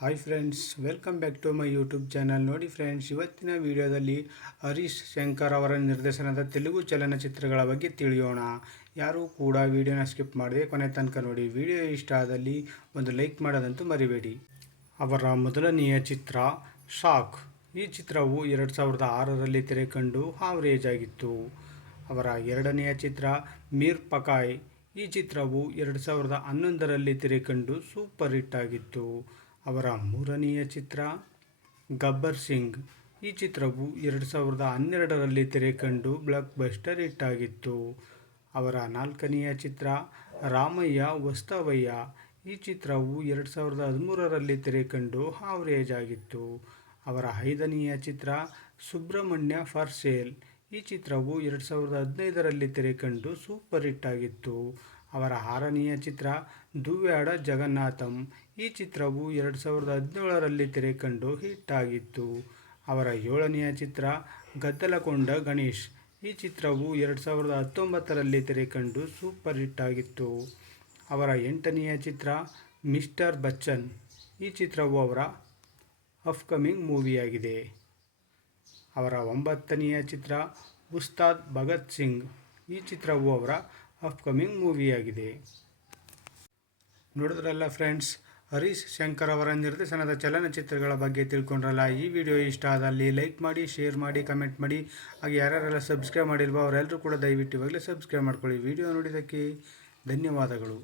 Hi friends welcome back to my YouTube channel ನೋಡಿ friends ಇವತ್ತಿನ ವಿಡಿಯೋದಲ್ಲಿ ಹರೀಶ್ ಶಂಕರ್ ಅವರ ನಿರ್ದೇಶನದ ತೆಲುಗು ಚಲನಚಿತ್ರಗಳ ಬಗ್ಗೆ ತಿಳಿಯೋಣ. ಯಾರೂ ಕೂಡ ವಿಡಿಯೋನ ಸ್ಕಿಪ್ ಮಾಡದೆ ಕೊನೆ ತನಕ ನೋಡಿ. ವಿಡಿಯೋ ಇಷ್ಟ ಆದಲ್ಲಿ ಒಂದು ಲೈಕ್ ಮಾಡೋದಂತೂ ಮರಿಬೇಡಿ. ಅವರ ಮೊದಲನೆಯ ಚಿತ್ರ, ಶಾಕ್. ಈ ಚಿತ್ರವು ಎರಡು ಸಾವಿರದ ಆರರಲ್ಲಿ ತೆರೆಕಂಡು ಆವರೇಜ್ ಆಗಿತ್ತು. ಅವರ ಎರಡನೆಯ ಚಿತ್ರ, ಮೀರ್ ಪಕಾಯ್. ಈ ಚಿತ್ರವು ಎರಡು ಸಾವಿರದ ಹನ್ನೊಂದರಲ್ಲಿ ತೆರೆಕಂಡು ಸೂಪರ್ ಹಿಟ್ ಆಗಿತ್ತು. ಅವರ ಮೂರನೆಯ ಚಿತ್ರ ಗಬ್ಬರ್ ಸಿಂಗ್. ಈ ಚಿತ್ರವು ಎರಡು ಸಾವಿರದ ಹನ್ನೆರಡರಲ್ಲಿ ತೆರೆಕಂಡು ಬ್ಲಾಕ್ ಬಸ್ಟರ್ ಹಿಟ್ ಆಗಿತ್ತು. ಅವರ ನಾಲ್ಕನೆಯ ಚಿತ್ರ ರಾಮಯ್ಯ ವಸ್ತವಯ್ಯ. ಈ ಚಿತ್ರವು ಎರಡು ಸಾವಿರದ ಹದಿಮೂರರಲ್ಲಿ ತೆರೆಕಂಡು ಆವರೇಜ್ ಆಗಿತ್ತು. ಅವರ ಐದನೆಯ ಚಿತ್ರ ಸುಬ್ರಹ್ಮಣ್ಯ ಫಾರ್ ಸೇಲ್. ಈ ಚಿತ್ರವು ಎರಡು ಸಾವಿರದ ಹದಿನೈದರಲ್ಲಿ ತೆರೆಕಂಡು ಸೂಪರ್ ಹಿಟ್ ಆಗಿತ್ತು. ಅವರ ಆರನೆಯ ಚಿತ್ರ ದುವ್ಯಾಡ ಜಗನ್ನಾಥಂ. ಈ ಚಿತ್ರವು ಎರಡು ಸಾವಿರದ ಹದಿನೇಳರಲ್ಲಿ ತೆರೆಕಂಡು ಹಿಟ್ ಆಗಿತ್ತು. ಅವರ ಏಳನೆಯ ಚಿತ್ರ ಗದ್ದಲಕೊಂಡ ಗಣೇಶ್. ಈ ಚಿತ್ರವು ಎರಡು ಸಾವಿರದ ಹತ್ತೊಂಬತ್ತರಲ್ಲಿ ತೆರೆಕಂಡು ಸೂಪರ್ ಹಿಟ್ ಆಗಿತ್ತು. ಅವರ ಎಂಟನೆಯ ಚಿತ್ರ ಮಿಸ್ಟರ್ ಬಚ್ಚನ್. ಈ ಚಿತ್ರವು ಅವರ ಅಪ್ಕಮಿಂಗ್ ಮೂವಿಯಾಗಿದೆ. ಅವರ ಒಂಬತ್ತನೆಯ ಚಿತ್ರ ಉಸ್ತಾದ್ ಭಗತ್ ಸಿಂಗ್. ಈ ಚಿತ್ರವು ಅವರ ಅಪ್ಕಮಿಂಗ್ ಮೂವಿಯಾಗಿದೆ ನೋಡಿದ್ರಲ್ಲ ಫ್ರೆಂಡ್ಸ್ ಹರೀಶ್ ಶಂಕರ್ ಅವರ ನಿರ್ದೇಶನದ ಚಲನಚಿತ್ರಗಳ ಬಗ್ಗೆ ತಿಳ್ಕೊಂಡ್ರಲ್ಲ. ಈ ವಿಡಿಯೋ ಇಷ್ಟ ಆದಲ್ಲಿ ಲೈಕ್ ಮಾಡಿ ಶೇರ್ ಮಾಡಿ ಕಮೆಂಟ್ ಮಾಡಿ. ಹಾಗೆ ಯಾರ್ಯಾರೆಲ್ಲ ಸಬ್ಸ್ಕ್ರೈಬ್ ಮಾಡಿಲ್ವೋ ಅವರೆಲ್ಲರೂ ಕೂಡ ದಯವಿಟ್ಟು ಇವಾಗಲೇ ಸಬ್ಸ್ಕ್ರೈಬ್ ಮಾಡ್ಕೊಳ್ಳಿ. ವಿಡಿಯೋ ನೋಡಿದ್ದಕ್ಕೆ ಧನ್ಯವಾದಗಳು.